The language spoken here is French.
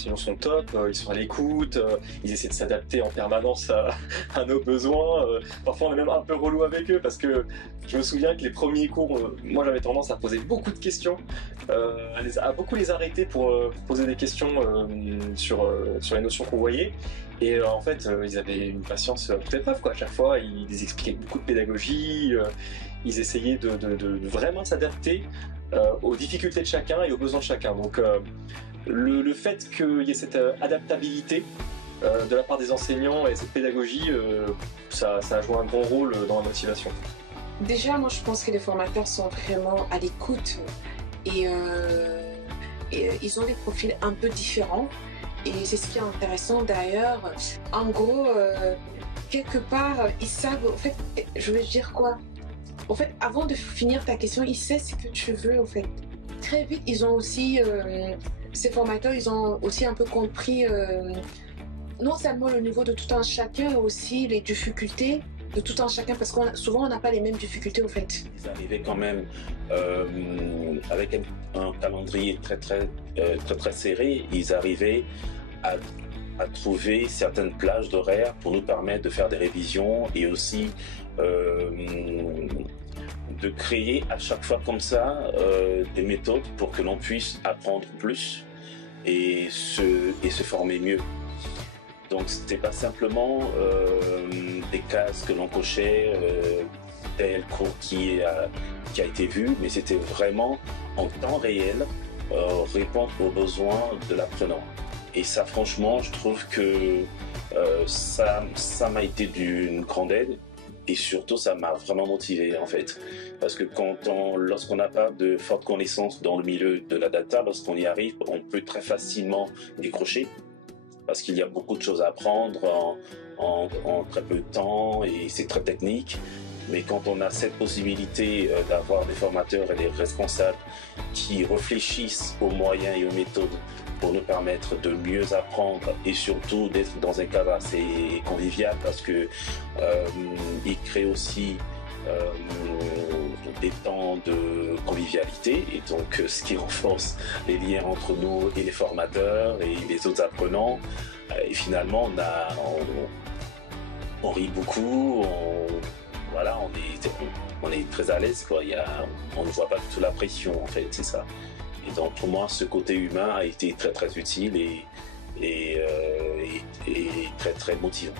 enseignants sont top, ils sont à l'écoute, ils essaient de s'adapter en permanence à nos besoins. Parfois on est même un peu relou avec eux parce que je me souviens que les premiers cours, moi j'avais tendance à poser beaucoup de questions, à beaucoup les arrêter pour poser des questions sur les notions qu'on voyait. Et en fait, ils avaient une patience toute épreuve, quoi. À chaque fois, ils expliquaient beaucoup de pédagogie, ils essayaient de vraiment s'adapter aux difficultés de chacun et aux besoins de chacun. Donc, le fait qu'il y ait cette adaptabilité de la part des enseignants et cette pédagogie, ça a joué un grand rôle dans la motivation. Déjà, moi, je pense que les formateurs sont vraiment à l'écoute et ils ont des profils un peu différents. Et c'est ce qui est intéressant d'ailleurs. En gros, quelque part, ils savent, en fait, je veux dire quoi? En fait, avant de finir ta question, ils savent ce que tu veux, en fait. Très vite, ils ont aussi, ces formateurs, ils ont aussi un peu compris, non seulement le niveau de tout un chacun, mais aussi les difficultés de tout un chacun, parce que souvent, on n'a pas les mêmes difficultés, en fait. Ils arrivaient quand même avec un calendrier très serré. Ils arrivaient à trouver certaines plages d'horaire pour nous permettre de faire des révisions et aussi de créer à chaque fois comme ça des méthodes pour que l'on puisse apprendre plus et se former mieux. Donc c'était pas simplement des cases que l'on cochait, tel cours qui a été vu, mais c'était vraiment en temps réel répondre aux besoins de l'apprenant. Et ça, franchement, je trouve que ça m'a été d'une grande aide et surtout ça m'a vraiment motivé en fait. Parce que lorsqu'on n'a pas de fortes connaissances dans le milieu de la data, lorsqu'on y arrive, on peut très facilement décrocher. Parce qu'il y a beaucoup de choses à apprendre en très peu de temps et c'est très technique. Mais quand on a cette possibilité d'avoir des formateurs et des responsables qui réfléchissent aux moyens et aux méthodes pour nous permettre de mieux apprendre et surtout d'être dans un cadre assez convivial parce que ils créent aussi des temps de convivialité et donc ce qui renforce les liens entre nous et les formateurs et les autres apprenants et finalement on rit beaucoup, voilà, on est très à l'aise quoi. On ne voit pas du tout la pression en fait, c'est ça. Et donc pour moi ce côté humain a été très très utile et très très motivant.